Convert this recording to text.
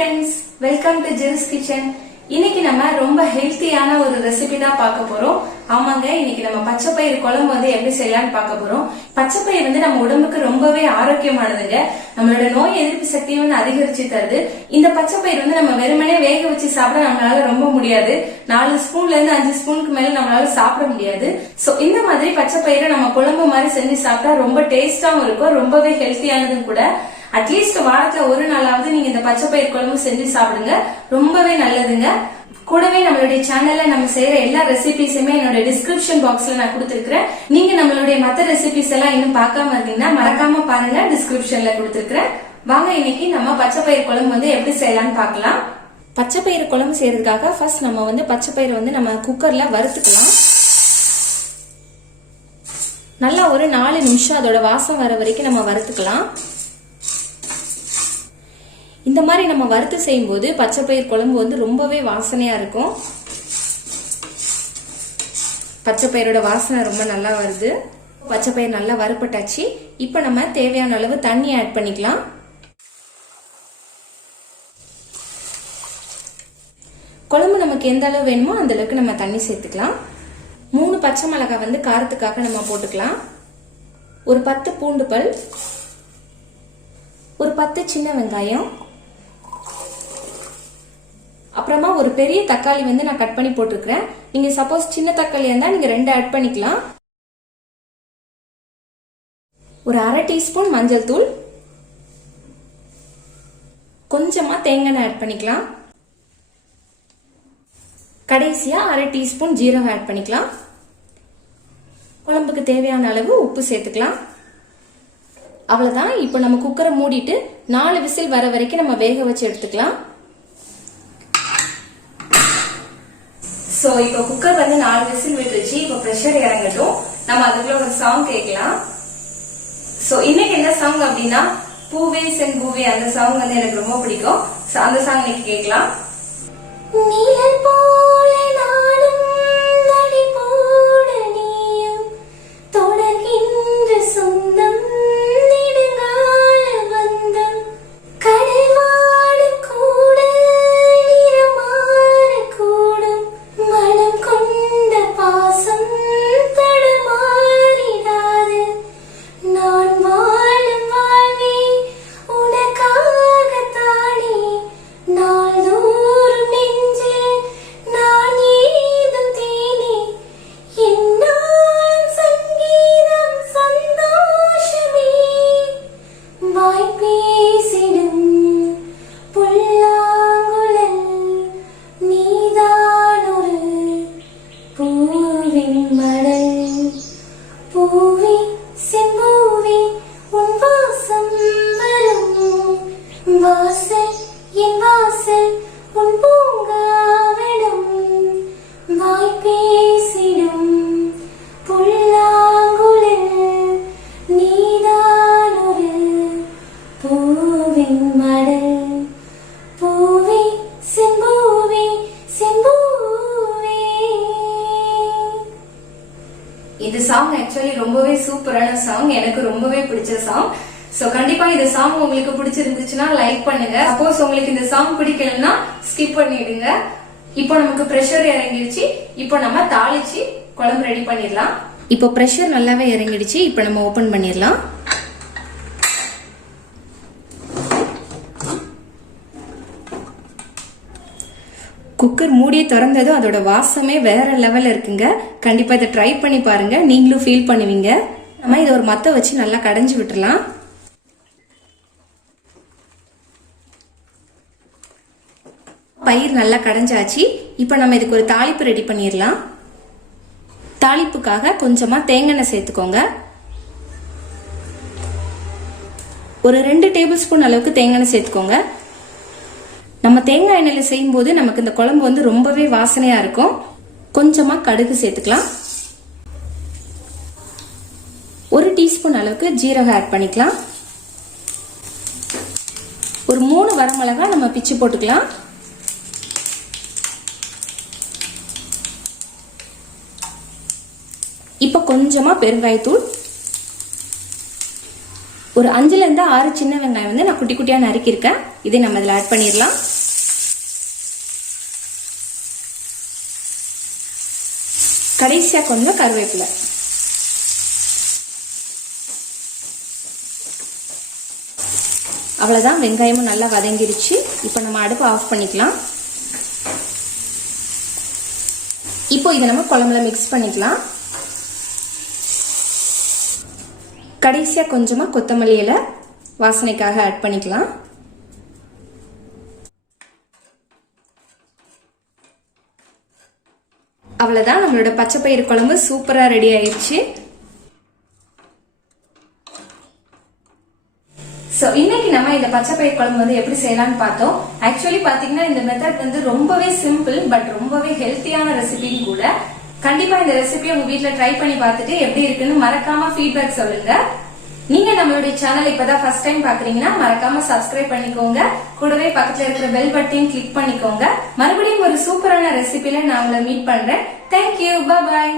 Friends, welcome to gents kitchen. இன்னைக்கு நம்ம ரொம்ப ஹெல்த்தியான ஒரு ரெசிபி தான் பார்க்க போறோம். ஆமாங்க, இன்னைக்கு நம்ம பச்சைப்பயிறு குழம்பு எப்படி செய்யலாம்னு பார்க்க போறோம். பச்சைப்பயிறு நம்ம உடம்புக்கு ரொம்பவே ஆரோக்கியமானதுங்க. நம்மளோட நோய் எதிர்ப்பு சக்தியை அதிகரிச்சு தருது. இந்த பச்சைப்பயிறு நம்ம வெறுமனே வேக வச்சு சாப்பிட நம்மளால ரொம்ப முடியாது. 4 ஸ்பூன்ல இருந்து 5 ஸ்பூனுக்கு மேல நம்மளால சாப்பிட முடியாது. சோ இந்த மாதிரி பச்சைப்பயிரை நம்ம குழம்பு மாதிரி செஞ்சு சாப்பிட்டா ரொம்ப டேஸ்டாவும் இருக்கும், ரொம்பவே ஹெல்த்தியானதும் கூட. அட்லீஸ்ட் வாரத்துல ஒரு நாளாவது நீங்க இந்த பச்சைப்பயிறு குழம்பு செஞ்சு சாப்பிடுங்க, ரொம்பவே நல்லதுங்க. கூடவே நம்மளுடைய சேனல்ல நம்ம செய்யற எல்லா ரெசிபிஸுமே என்னோட டிஸ்கிரிப்ஷன் பாக்ஸ்ல நான் கொடுத்திருக்கிறேன். நீங்க நம்மளுடைய மத்த ரெசிபிஸ் எல்லாம் இன்னும் பார்க்காம இருந்தீங்கன்னா மறக்காம பாருங்க, டிஸ்கிரிப்ஷன்ல கொடுத்திருக்கிறேன். வாங்க இன்னைக்கு நம்ம பச்சைப்பயிறு குழம்பு எப்படி செய்யலாம்னு பார்க்கலாம். பச்சைப்பயிறு குழம்பு செய்யறதுக்காக ஃபர்ஸ்ட் நம்ம பச்சைப்பயிறு நம்ம குக்கர்ல வறுத்துக்கலாம். நல்லா ஒரு 4 நிமிஷம் அதோட வாசம் வர வரைக்கும் நம்ம வறுத்துக்கலாம். இந்த மாதிரி நம்ம வறுத்து செய்யும் போது பச்சைப்பயிறு குழம்பு ரொம்பவே வாசனையா இருக்கும். பச்சைப்பயிரோட வாசனை ரொம்ப நல்லா வருது. பச்சைப்பயிறு நல்லா வறுப்பட்டாச்சு. இப்ப நம்ம தேவையான அளவு தண்ணி ஆட் பண்ணிக்கலாம். குழம்பு நமக்கு எந்த அளவு வேணுமோ அந்த அளவுக்கு நம்ம தண்ணி சேர்த்துக்கலாம். 3 பச்சை மிளகாய் காரத்துக்காக நம்ம போட்டுக்கலாம். ஒரு 10 பூண்டு பல், ஒரு 10 சின்ன வெங்காயம், அப்புறமா ஒரு பெரிய தக்காளி நான் கட் பண்ணி போட்டிருக்கிறேன். நீங்க சப்போஸ் சின்ன தக்காளி இருந்தா நீங்க 2 ஆட் பண்ணிக்கலாம். ஒரு 1/2 டீஸ்பூன் மஞ்சள் தூள், கொஞ்சமா தேங்காய் ஆட் பண்ணிக்கலாம். கடைசியா 1/2 டீஸ்பூன் ஜீரகம் ஆட் பண்ணிக்கலாம். குழம்புக்கு தேவையான அளவு உப்பு சேர்த்துக்கலாம். அவ்வளவுதான். இப்ப நம்ம குக்கரை மூடிட்டு 4 விசில் வர வரைக்கும் நம்ம வேக வச்சு எடுத்துக்கலாம். சோ இப்ப குக்கர் 4 விசில் விட்டுருச்சு. இப்ப பிரஷர் இறங்கட்டும். நம்ம அதுக்குள்ள ஒரு சாங் கேட்கலாம். சோ இன்னைக்கு என்ன சாங் அப்படின்னா பூவே செம்பூவே, அந்த சாங் எனக்கு ரொம்ப பிடிக்கும். அந்த சாங் இன்னைக்கு கேட்கலாம். இது சாங் ஆக்சுவலி ரொம்பவே சூப்பரான சாங், எனக்கு ரொம்பவே பிடிச்ச சாங். சோ கண்டிப்பா இந்த சாங் உங்களுக்கு பிடிச்சிருந்துச்சுன்னா லைக் பண்ணுங்க. சப்போஸ் உங்களுக்கு இந்த சாங் பிடிக்கலன்னா ஸ்கிப் பண்ணிடுங்க. இப்போ நமக்கு பிரஷர் இறங்கிடுச்சு. இப்போ நம்ம தாளிச்சு குழம்பு ரெடி பண்ணிடலாம். இப்போ பிரஷர் நல்லாவே இறங்கிடுச்சு. இப்போ நம்ம ஓபன் பண்ணிடலாம். குக்கர் மூடியை திறந்ததும் அதோட வாசமே வேற லெவல்ல இருக்குங்க. கண்டிப்பா இதை ட்ரை பண்ணி பாருங்க, நீங்களும் ஃபீல் பண்ணுவீங்க. நம்ம இதை ஒரு மத்த வச்சு நல்லா கடைஞ்சு விட்டுறலாம். பயிர் நல்லா கடைஞ்சாச்சு. இப்ப நம்ம இதுக்கு ஒரு தாளிப்பு ரெடி பண்ணிடலாம். தாளிப்புக்காக கொஞ்சமா தேங்காய் சேர்த்துக்கோங்க. ஒரு 2 டேபிள் ஸ்பூன் அளவுக்கு தேங்காய் சேர்த்துக்கோங்க. நம்ம தேங்காய் எண்ணெயில செய்யும் போது நமக்கு இந்த குழம்பு ரொம்பவே வாசனையா இருக்கும். கொஞ்சமா கடுகு சேர்த்துக்கலாம். 1 டீஸ்பூன் அளவுக்கு ஜீரகம் ஆட் பண்ணிக்கலாம். ஒரு 3 வரமிளகாய் நம்ம பிச்சு போட்டுக்கலாம். இப்ப கொஞ்சமா பெருங்காயத்தூள், ஒரு 5ல இருந்து 6 சின்ன வெங்காயம் நான் குட்டி குட்டியா நறுக்கி இருக்கேன். இதை நம்ம இதுல ஆட் பண்ணிடலாம். கடைசியா கொஞ்சம் கருவேப்பிலை. அவ்வளவுதான், வெங்காயமும் நல்லா வதங்கிருச்சு. இப்போ நம்ம அடுப்பு ஆஃப் பண்ணிக்கலாம். இப்போ இதை நம்ம குழம்புல மிக்ஸ் பண்ணிக்கலாம். கடைசியா கொஞ்சமா கொத்தமல்லி இலை வாசனைக்காக ஆட் பண்ணிக்கலாம். அவ்வளவுதான், நம்மளோட பச்சைப்பயிறு குழம்பு சூப்பரா ரெடி ஆயிடுச்சு. சோ இன்னைக்கு நம்ம இந்த பச்சைப்பயிறு குழம்பு வந்து எப்படி செய்யலாம்னு பார்த்தோம். ஆக்சுவலி பாத்தீங்கன்னா இந்த மெத்தட் வந்து ரொம்பவே சிம்பிள் பட் ரொம்பவே ஹெல்த்தியான ரெசிபின்னு கூட. கண்டிப்பா இந்த ரெசிபியை உங்க வீட்ல ட்ரை பண்ணி பார்த்துட்டு எப்படி இருக்குன்னு மறக்காம ஃபீட்பேக் சொல்லுங்க. நீங்க நம்மளுடைய சேனல் இப்பதான் ஃபர்ஸ்ட் டைம் பாக்குறீங்கன்னா மறக்காம சப்ஸ்கிரைப் பண்ணிக்கோங்க. கூடவே பக்கத்துல இருக்கிற பெல் பட்டனையும் கிளிக் பண்ணிக்கோங்க. மறுபடியும் ஒரு சூப்பரான ரெசிபில நான் உங்களை மீட் பண்றேன். தேங்க்யூ, பாய்.